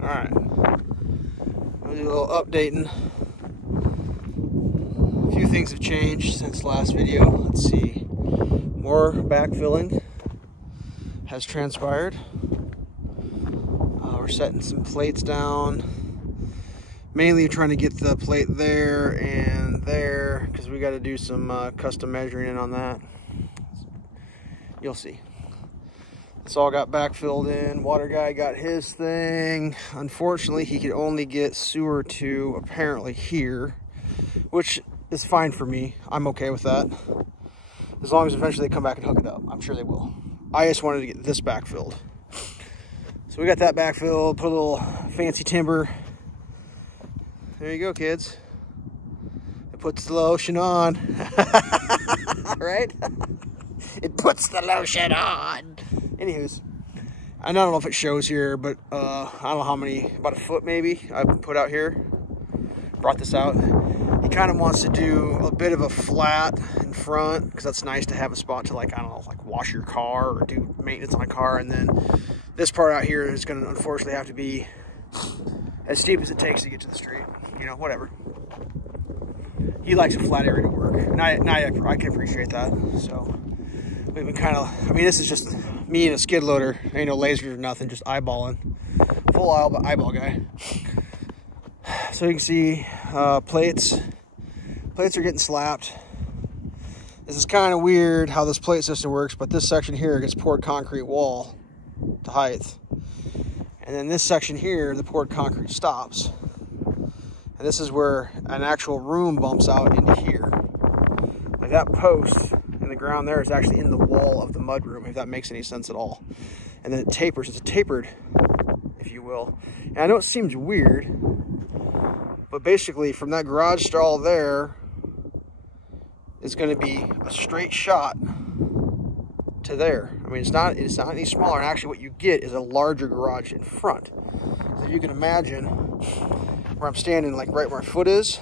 Alright. I'll do a little updating. A few things have changed since last video. Let's see. More backfilling has transpired. We're setting some plates down. Mainly trying to get the plate there and there because we got to do some custom measuring in on that. You'll see. This all got backfilled in. Water guy got his thing. Unfortunately, he could only get sewer to apparently here, which is fine for me. I'm okay with that. As long as eventually they come back and hook it up. I'm sure they will. I just wanted to get this backfilled. So we got that backfilled, put a little fancy timber. There you go, kids. It puts the lotion on. Right? It puts the lotion on. Anywho's, I don't know if it shows here, but I don't know how many, about a foot maybe, I put out here. Brought this out. He kind of wants to do a bit of a flat in front because that's nice to have a spot to, like, I don't know, like wash your car or do maintenance on a car. And then this part out here is going to unfortunately have to be as steep as it takes to get to the street. You know, whatever. He likes a flat area to work, and I can appreciate that. So we've been kind of, I mean, this is just me and a skid loader. Ain't no lasers or nothing, just eyeballing. Full eyeball guy. So you can see plates are getting slapped. This is kind of weird how this plate system works, but this section here gets poured concrete wall to height. And then this section here, the poured concrete stops. And this is where an actual room bumps out into here. Like that post in the ground there is actually in the wall of the mud room, if that makes any sense at all. And then it tapers, it's tapered, if you will. And I know it seems weird, but basically from that garage stall there is going to be a straight shot to there. I mean, it's not any smaller, and actually what you get is a larger garage in front. So if you can imagine where I'm standing, like right where my foot is,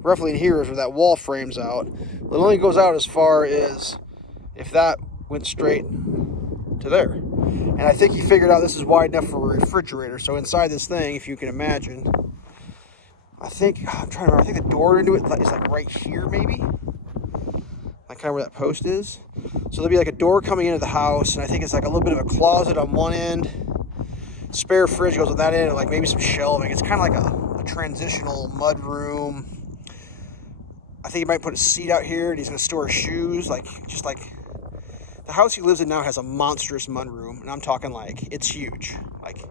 roughly in here is where that wall frames out. It only goes out as far as if that went straight to there. And I think he figured out this is wide enough for a refrigerator. So inside this thing, if you can imagine, I'm trying to remember, I think the door into it is like right here maybe. Like kind of where that post is. So there'll be like a door coming into the house, and I think it's like a little bit of a closet on one end. Spare fridge goes with that end, and like maybe some shelving. It's kind of like a transitional mud room. I think he might put a seat out here, and he's gonna store his shoes. Like, just like the house he lives in now has a monstrous mud room, and I'm talking like it's huge. Like,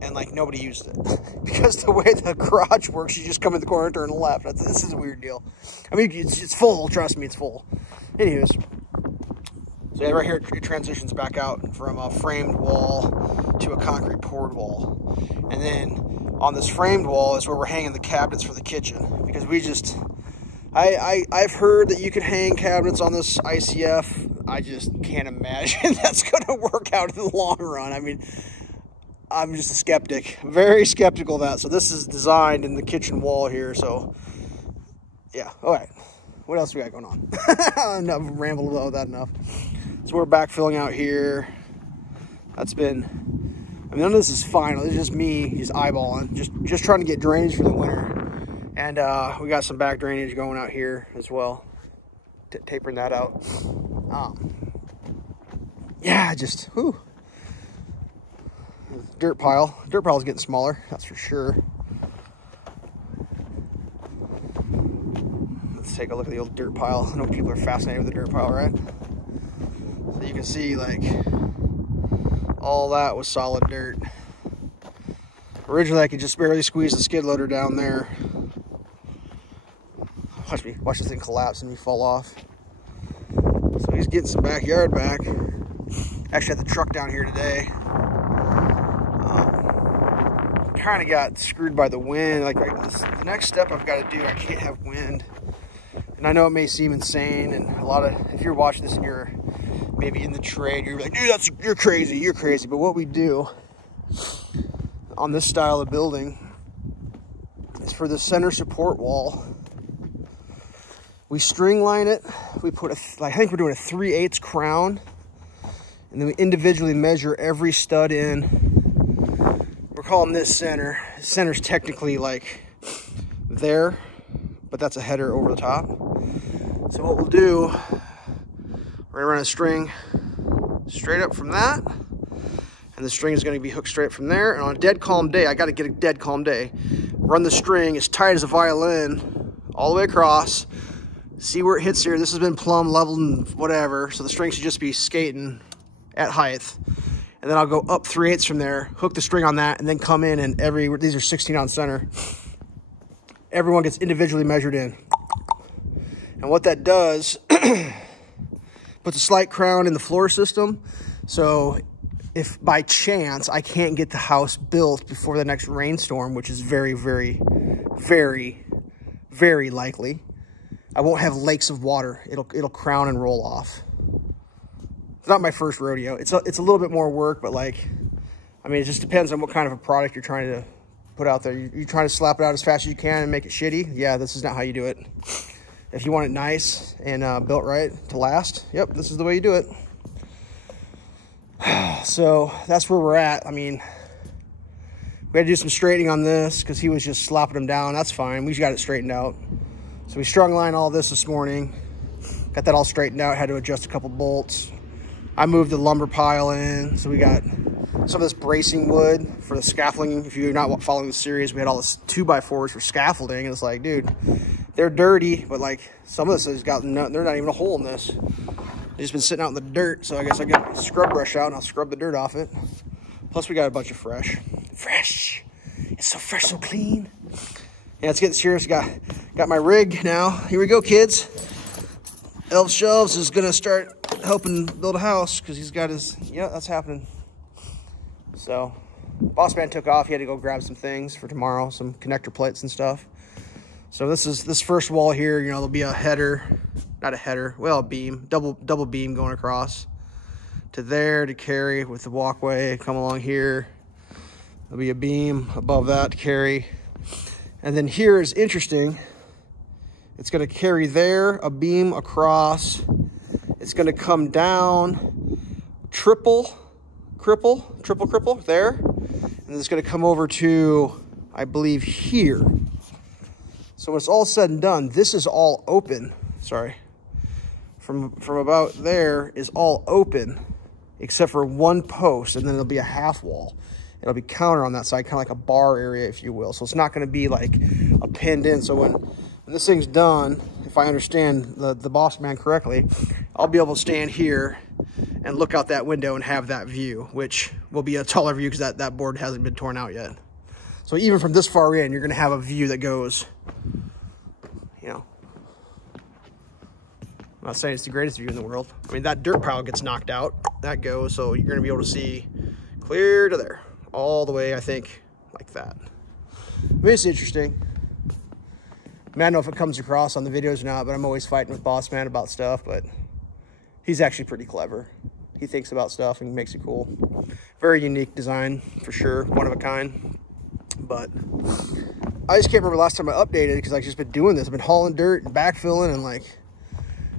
and like nobody used it because the way the garage works, you just come in the corner, turn left. This is a weird deal. I mean, it's full. Trust me, it's full. Anyways, so yeah, right here it transitions back out from a framed wall to a concrete poured wall, and then on this framed wall is where we're hanging the cabinets for the kitchen, because we just, I've heard that you can hang cabinets on this ICF. I just can't imagine that's going to work out in the long run. I mean, I'm just a skeptic, very skeptical of that. So this is designed in the kitchen wall here. So yeah, all right. What else we got going on? I've rambled about that enough. So we're backfilling out here. That's been, I mean, none of this is final. It's just me just eyeballing, just trying to get drainage for the winter. And we got some back drainage going out here as well, tapering that out. Yeah, just, whew. Dirt pile. Dirt pile's getting smaller, that's for sure. Let's take a look at the old dirt pile. I know people are fascinated with the dirt pile, right? So you can see, like, all that was solid dirt. Originally, I could just barely squeeze the skid loader down there. Watch this thing collapse and me fall off. So he's getting some backyard back. Actually had the truck down here today. Kind of got screwed by the wind. Like the next step I've got to do, I can't have wind. And I know it may seem insane, and a lot of, if you're watching this and you're maybe in the trade, you're like, dude, you're crazy. But what we do on this style of building is for the center support wall, we string line it. We put I think we're doing a 3/8 crown, and then we individually measure every stud in calling this center. Center's technically like there, but that's a header over the top. So what we'll do, we're gonna run a string straight up from that, and the string is gonna be hooked straight from there. And on a dead calm day, I gotta get a dead calm day, run the string as tight as a violin all the way across, see where it hits here. This has been plumb leveled and whatever, so the string should just be skating at height. And then I'll go up 3/8 from there, hook the string on that, and then come in, and these are 16 on center. Everyone gets individually measured in. And what that does, puts a slight crown in the floor system. So if by chance I can't get the house built before the next rainstorm, which is very, very, very, very likely, I won't have lakes of water. It'll crown and roll off. It's not my first rodeo. It's a little bit more work, but like, I mean, it just depends on what kind of a product you're trying to put out there. You're trying to slap it out as fast as you can and make it shitty. Yeah, this is not how you do it. If you want it nice and built right to last, yep, this is the way you do it. So that's where we're at. I mean, we had to do some straightening on this because he was just slopping them down. That's fine. We just got it straightened out. So we strung line all this morning. Got that all straightened out. Had to adjust a couple bolts. I moved the lumber pile in. So we got some of this bracing wood for the scaffolding. If you're not following the series, we had all this 2x4s for scaffolding. And it's like, dude, they're dirty, but like some of this has got they're not even a hole in this. They've just been sitting out in the dirt. So I guess I get a scrub brush out and I'll scrub the dirt off it. Plus we got a bunch of fresh. It's so fresh, so clean. Yeah, let's get serious. Got my rig now. Here we go, kids. Elf Shelves is gonna start helping build a house because he's got his, yeah, that's happening. So boss man took off. He had to go grab some things for tomorrow, some connector plates and stuff. So this first wall here, you know, there'll be a header, not a header, well, a beam, double beam going across to there to carry with the walkway. Come along here. There'll be a beam above that to carry. And then here is interesting. It's going to carry there, a beam across. It's going to come down, triple there. And then it's going to come over to, I believe, here. So when it's all said and done, this is all open. Sorry. From about there is all open, except for one post, and then there'll be a half wall. It'll be counter on that side, kind of like a bar area, if you will. So it's not going to be like a pinned in. So when this thing's done, if I understand the boss man correctly, I'll be able to stand here and look out that window and have that view, which will be a taller view because that board hasn't been torn out yet. So even from this far in, you're going to have a view that goes, you know, I'm not saying it's the greatest view in the world. I mean, that dirt pile gets knocked out. That goes, so you're going to be able to see clear to there. All the way, I think, like that. I mean, it's interesting. I mean, I don't know if it comes across on the videos or not, but I'm always fighting with Boss Man about stuff, but he's actually pretty clever. He thinks about stuff and makes it cool. Very unique design, for sure. One of a kind. But I just can't remember last time I updated because I've just been doing this. I've been hauling dirt and backfilling and like,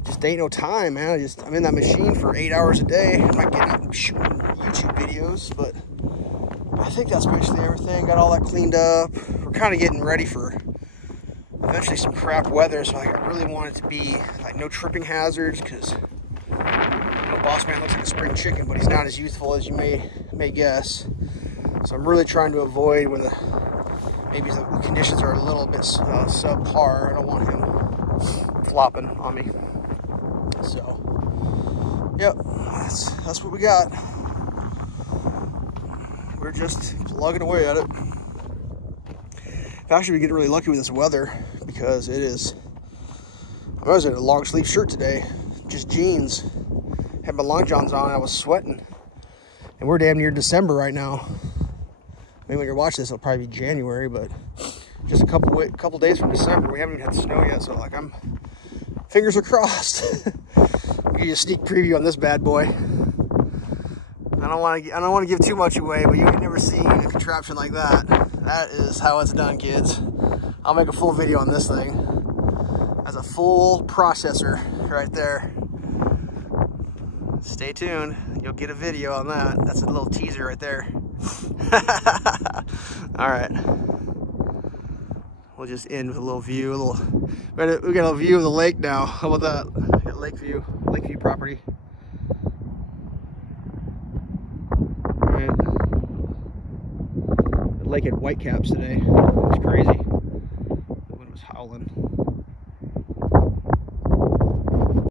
just ain't no time, man. I'm in that machine for 8 hours a day. I'm not getting out shooting YouTube videos, but I think that's basically everything. Got all that cleaned up. We're kind of getting ready for eventually some crap weather, so like, I really want it to be like no tripping hazards because, you know, Boss Man looks like a spring chicken, but he's not as youthful as you may guess. So I'm really trying to avoid when maybe the conditions are a little bit subpar. I don't want him flopping on me. So, yep, that's what we got. We're just plugging away at it. Actually, we get really lucky with this weather because it is. I was in a long sleeve shirt today, just jeans. Had my long johns on, and I was sweating. And we're damn near December right now. I mean, when you're watching this, it'll probably be January, but just a couple days from December. We haven't even had the snow yet, so like fingers are crossed. I'll give you a sneak preview on this bad boy. I don't want to give too much away, but you can never see a contraption like that. That is how it's done, kids. I'll make a full video on this thing. That's a full processor right there. Stay tuned. You'll get a video on that. That's a little teaser right there. All right. We'll just end with a little view. We got a view of the lake now. How about that? We got Lakeview property. All right. The lake had whitecaps today. It's crazy.